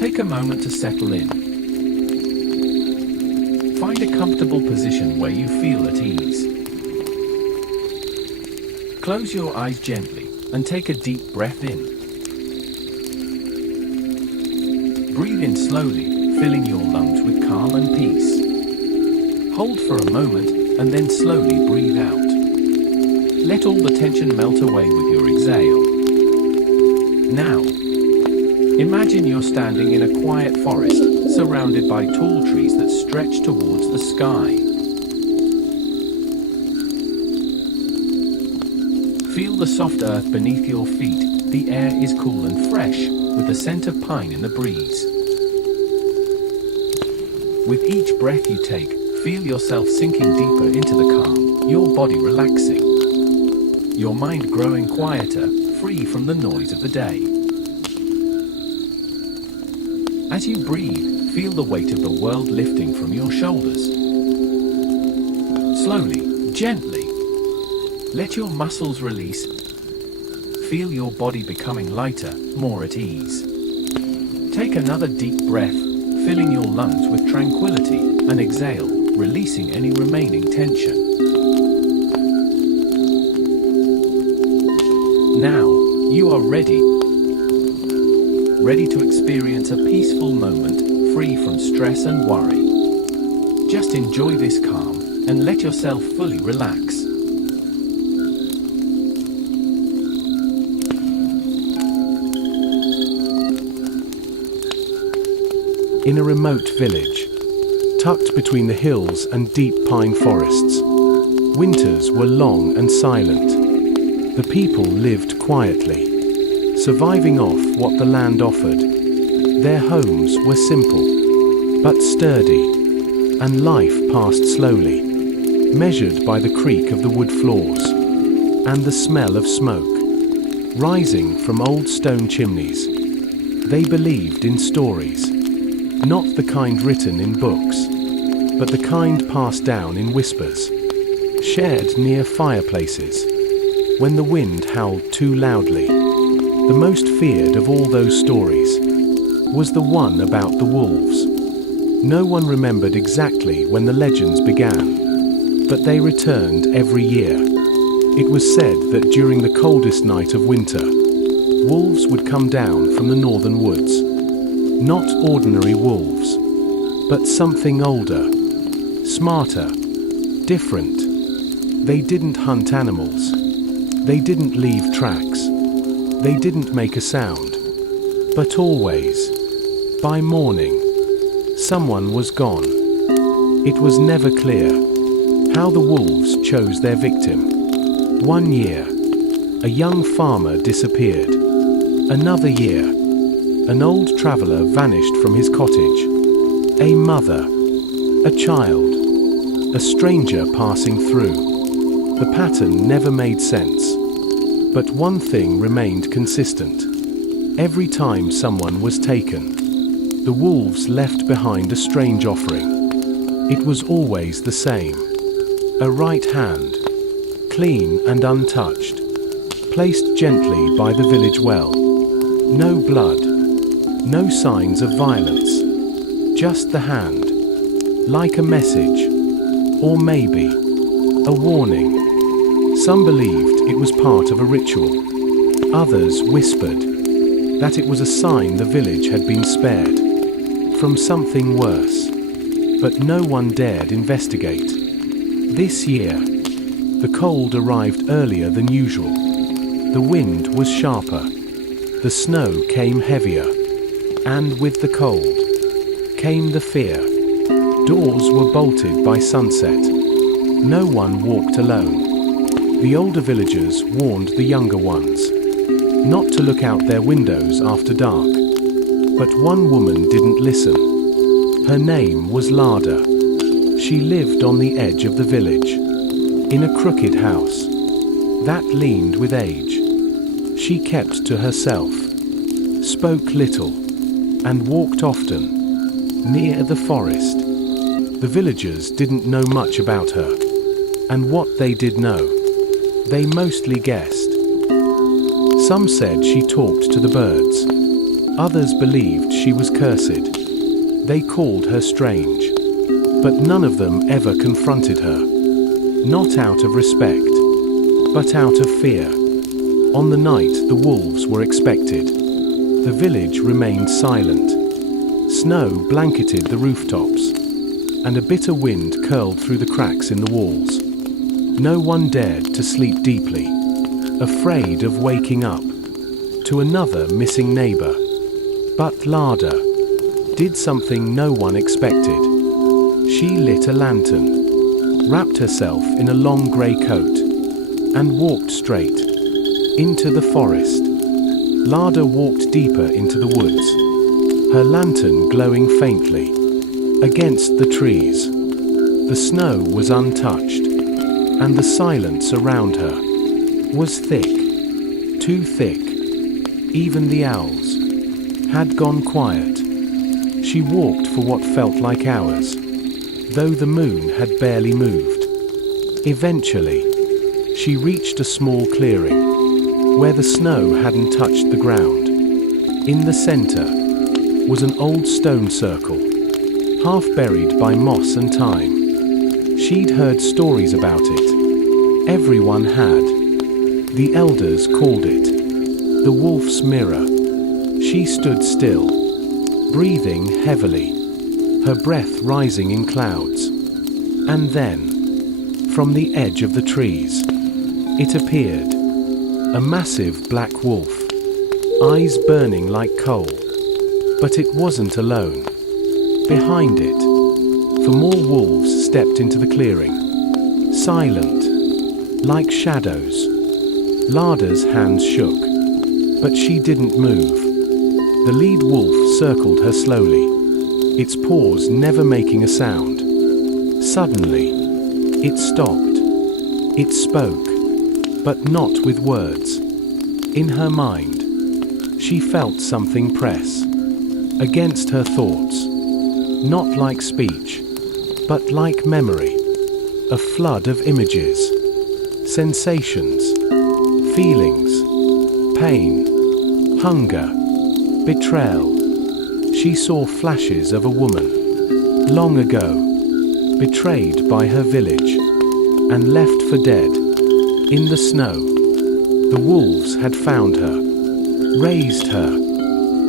Take a moment to settle in. Find a comfortable position where you feel at ease. Close your eyes gently and take a deep breath in. Breathe in slowly, filling your lungs with calm and peace. Hold for a moment and then slowly breathe out. Let all the tension melt away with your exhale. Now, imagine you're standing in a quiet forest, surrounded by tall trees that stretch towards the sky. Feel the soft earth beneath your feet. The air is cool and fresh, with the scent of pine in the breeze. With each breath you take, feel yourself sinking deeper into the calm, your body relaxing. Your mind growing quieter, free from the noise of the day. As you breathe, feel the weight of the world lifting from your shoulders. Slowly, gently, let your muscles release. Feel your body becoming lighter, more at ease. Take another deep breath, filling your lungs with tranquility, and exhale, releasing any remaining tension. Now, you are ready to experience a peaceful moment, free from stress and worry. Just enjoy this calm, and let yourself fully relax. In a remote village, tucked between the hills and deep pine forests, winters were long and silent. The people lived quietly, surviving off what the land offered. Their homes were simple, but sturdy, and life passed slowly, measured by the creak of the wood floors, and the smell of smoke, rising from old stone chimneys. They believed in stories, not the kind written in books, but the kind passed down in whispers, shared near fireplaces. When the wind howled too loudly, the most feared of all those stories was the one about the wolves. No one remembered exactly when the legends began, but they returned every year. It was said that during the coldest night of winter, wolves would come down from the northern woods. Not ordinary wolves, but something older, smarter, different. They didn't hunt animals. They didn't leave tracks. They didn't make a sound. But always, by morning, someone was gone. It was never clear how the wolves chose their victim. One year, a young farmer disappeared. Another year, an old traveler vanished from his cottage. A mother, a child, a stranger passing through. The pattern never made sense. But one thing remained consistent. Every time someone was taken, the wolves left behind a strange offering. It was always the same. A right hand, clean and untouched, placed gently by the village well. No blood, no signs of violence, just the hand, like a message, or maybe a warning. Some believed it was part of a ritual. Others whispered that it was a sign the village had been spared from something worse. But no one dared investigate. This year, the cold arrived earlier than usual. The wind was sharper. The snow came heavier. And with the cold came the fear. Doors were bolted by sunset. No one walked alone. The older villagers warned the younger ones not to look out their windows after dark. But one woman didn't listen. Her name was Lada. She lived on the edge of the village, in a crooked house that leaned with age. She kept to herself, spoke little, and walked often, near the forest. The villagers didn't know much about her, and what they did know, they mostly guessed. Some said she talked to the birds, Others believed she was cursed. They called her strange. But none of them ever confronted her. Not out of respect, but out of fear. On the night the wolves were expected, the village remained silent. Snow blanketed the rooftops, and a bitter wind curled through the cracks in the walls. No one dared to sleep deeply, afraid of waking up to another missing neighbor. But Lada did something no one expected. She lit a lantern, wrapped herself in a long grey coat, and walked straight into the forest. Lada walked deeper into the woods, her lantern glowing faintly against the trees. The snow was untouched, and the silence around her was thick, too thick. Even the owls had gone quiet. She walked for what felt like hours, though the moon had barely moved. Eventually, she reached a small clearing, where the snow hadn't touched the ground. In the center was an old stone circle, half buried by moss and time. She'd heard stories about it. Everyone had. The elders called it the wolf's mirror. She stood still, breathing heavily, her breath rising in clouds. And then, from the edge of the trees, it appeared, a massive black wolf, eyes burning like coal. But it wasn't alone. Behind it, 4 more wolves stepped into the clearing, silent, like shadows. Lada's hands shook, but she didn't move. The lead wolf circled her slowly, its paws never making a sound. Suddenly, it stopped. It spoke, but not with words. In her mind, she felt something press against her thoughts, not like speech, but like memory. A flood of images, sensations, feelings, pain, hunger, betrayal. She saw flashes of a woman, long ago, betrayed by her village, and left for dead. In the snow, the wolves had found her, raised her,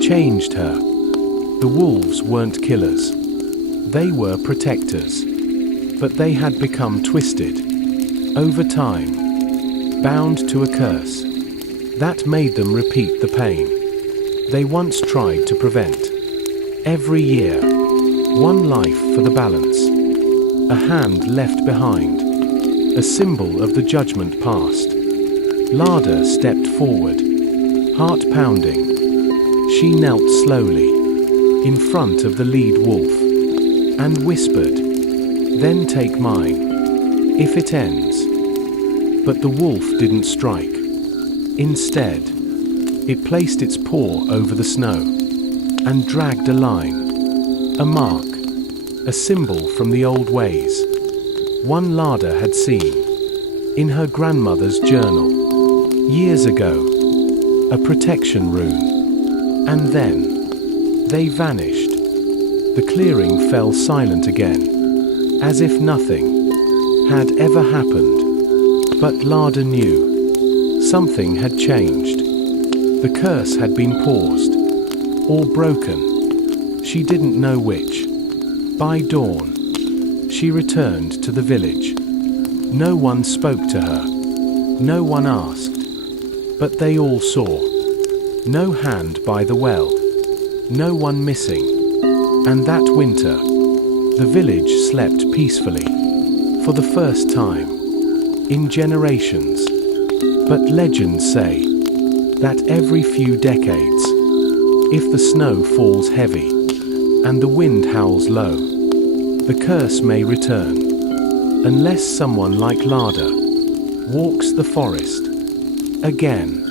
changed her. The wolves weren't killers. They were protectors. But they had become twisted, over time, bound to a curse that made them repeat the pain they once tried to prevent. Every year, one life for the balance, a hand left behind, a symbol of the judgment past. Lada stepped forward, heart pounding. She knelt slowly in front of the lead wolf and whispered, "Then take mine, if it ends." But the wolf didn't strike. Instead, it placed its paw over the snow and dragged a line, a mark, a symbol from the old ways, one Lada had seen in her grandmother's journal years ago, a protection rune. And then they vanished. The clearing fell silent again, as if nothing had ever happened. But Lada knew something had changed. The curse had been paused, or broken. She didn't know which. By dawn, she returned to the village. No one spoke to her. No one asked. But they all saw. No hand by the well. No one missing. And that winter, the village slept peacefully, for the first time in generations. But legends say that every few decades, if the snow falls heavy and the wind howls low, the curse may return, unless someone like Lada walks the forest again.